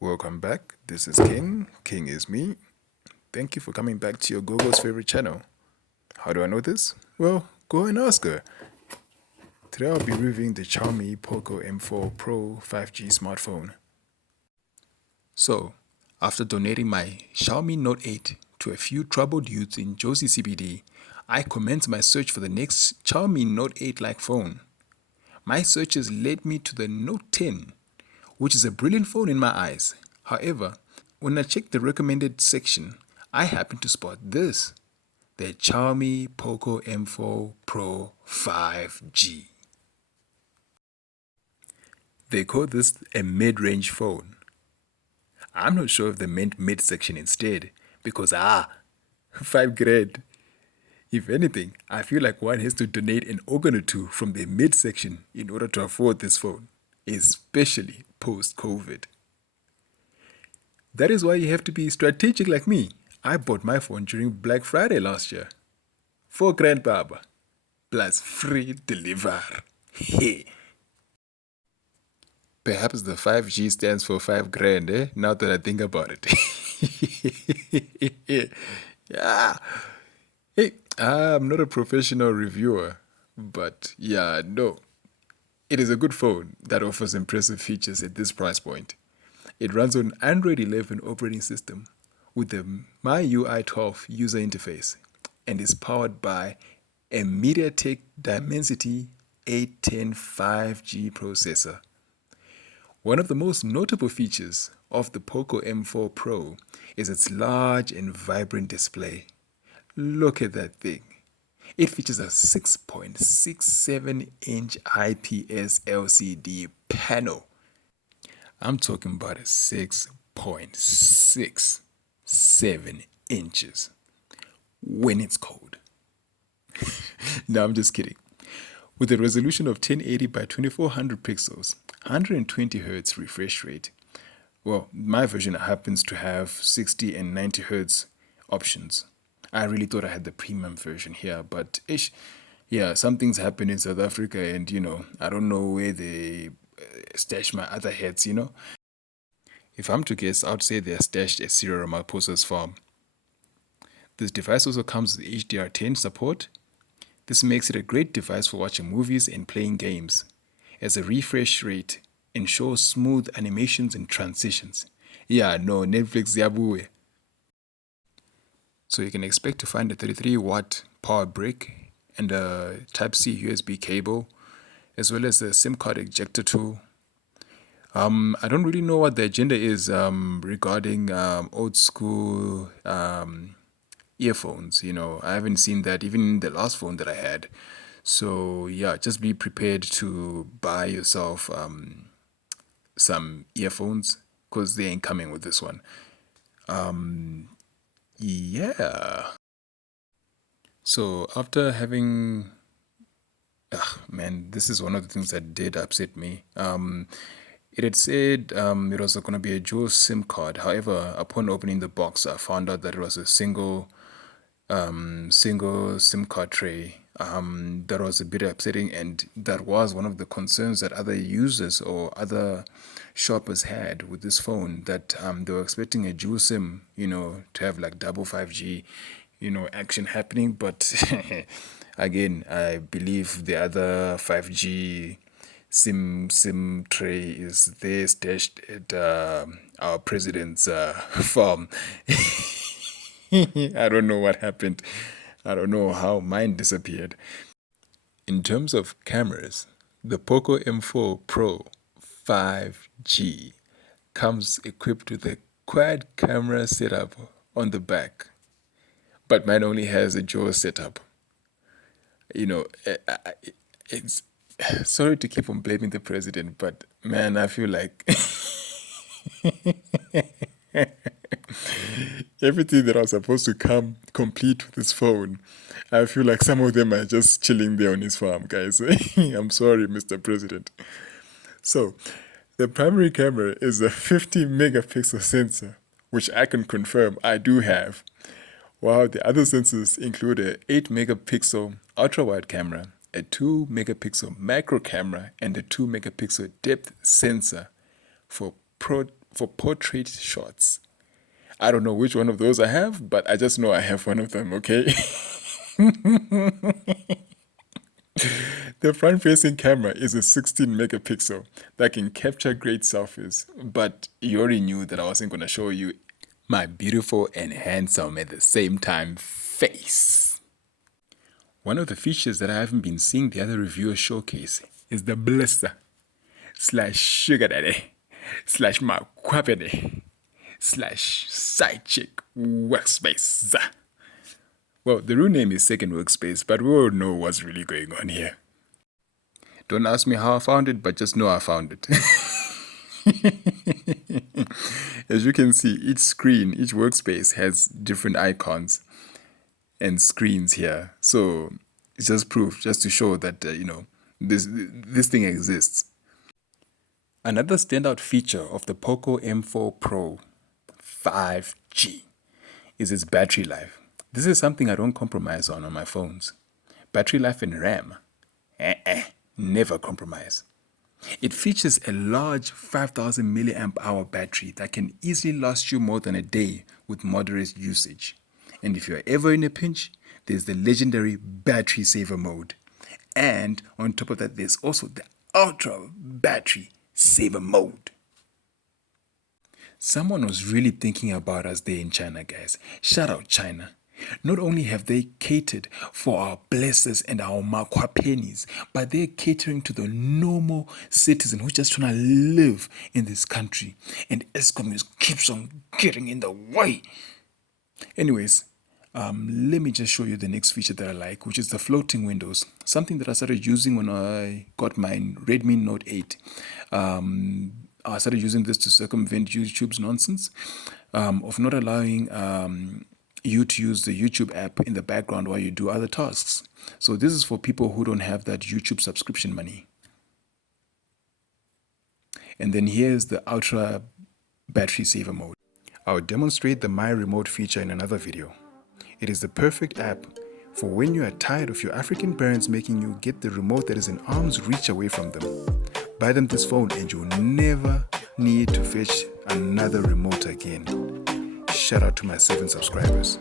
Welcome back. This is King. King is me. Thank you for coming back to your Google's favorite channel. How do I know this? Well, go and ask her. Today I'll be reviewing the Xiaomi POCO M4 Pro 5G smartphone. So, after donating my Xiaomi Note 8 to a few troubled youths in Josie CBD, I commenced my search for the next Xiaomi Note 8-like phone. My searches led me to the Note 10, which is a brilliant phone in my eyes. However, when I checked the recommended section, I happened to spot this, the Xiaomi POCO M4 Pro 5G. They call this a mid-range phone. I'm not sure if they meant mid-section instead, because 5 grand. If anything, I feel like one has to donate an organ or two from their midsection in order to afford this phone, especially post-COVID. That is why you have to be strategic like me. I bought my phone during Black Friday last year. 4 grand baba, plus free deliver. Perhaps the 5G stands for 5 grand, eh? Now that I think about it. Yeah. Hey, I'm not a professional reviewer, but yeah, no. It is a good phone that offers impressive features at this price point. It runs on Android 11 operating system with the MIUI14 user interface and is powered by a MediaTek Dimensity 810 5G processor. One of the most notable features of the POCO M4 Pro is its large and vibrant display. Look at that thing. It features a 6.67-inch IPS LCD panel. I'm talking about a 6.67 inches when it's cold. No, I'm just kidding. With a resolution of 1080 by 2400 pixels, 120 Hz refresh rate. Well, my version happens to have 60 and 90 Hz options. I really thought I had the premium version here, but yeah, some things happen in South Africa, and I don't know where they stash my other heads. If I'm to guess, I'd say they're stashed at Cyril Ramaphosa's farm. This device also comes with HDR10 support. This makes it a great device for watching movies and playing games, as the refresh rate ensures smooth animations and transitions. Yeah, no, Netflix yabuwe. So you can expect to find a 33-watt power brick and a Type-C USB cable, as well as a SIM card ejector tool. I don't really know what the agenda is regarding old school earphones. I haven't seen that even in the last phone that I had. So yeah, just be prepared to buy yourself some earphones because they ain't coming with this one. Yeah. So after having, man, this is one of the things that did upset me. It had said it was going to be a dual SIM card. However, upon opening the box, I found out that it was a single SIM card tray. That was a bit upsetting, and that was one of the concerns that other users or other shoppers had with this phone. That they were expecting a dual SIM, to have like double 5G, action happening. But again, I believe the other 5G SIM tray is there stashed at our president's farm. I don't know what happened. I don't know how mine disappeared. In terms of cameras, the POCO M4 Pro 5G comes equipped with a quad camera setup on the back, but mine only has a dual setup. It's sorry to keep on blaming the president, but man, I feel like everything that was supposed to come complete with this phone, I feel like some of them are just chilling there on his farm, guys. I'm sorry, Mr. President. So, the primary camera is a 50 megapixel sensor, which I can confirm I do have. While the other sensors include a 8 megapixel ultra wide camera, a 2 megapixel macro camera, and a 2 megapixel depth sensor for for portrait shots. I don't know which one of those I have, but I just know I have one of them, okay? The front-facing camera is a 16 megapixel that can capture great selfies, but you already knew that I wasn't going to show you my beautiful and handsome at the same time face. One of the features that I haven't been seeing the other reviewers showcase is the blister / sugar daddy / makwapene / side chick workspace. Well, the real name is Second Workspace, but we all know what's really going on here. Don't ask me how I found it, but just know I found it. As you can see, each screen, each workspace has different icons and screens here. So it's just proof, just to show that, this thing exists. Another standout feature of the POCO M4 Pro 5G is its battery life. This is something I don't compromise on my phones. Battery life and RAM, never compromise. It features a large 5000 milliamp hour battery that can easily last you more than a day with moderate usage. And if you're ever in a pinch, there's the legendary battery saver mode. And on top of that, there's also the ultra battery saver mode. Someone was really thinking about us there in China, guys. Shout out China. Not only have they catered for our blessers and our makwapenis, but they're catering to the normal citizen who's just trying to live in this country. And Eskom keeps on getting in the way. Anyways, let me just show you the next feature that I like, which is the floating windows. Something that I started using when I got my Redmi Note 8. I started using this to circumvent YouTube's nonsense of not allowing you to use the YouTube app in the background while you do other tasks. So this is for people who don't have that YouTube subscription money. And then here's the ultra battery saver mode. I'll demonstrate the My Remote feature in another video. It is the perfect app for when you are tired of your African parents making you get the remote that is an arm's reach away from them. Buy them this phone and you'll never need to fetch another remote again. Shout out to my 7 subscribers.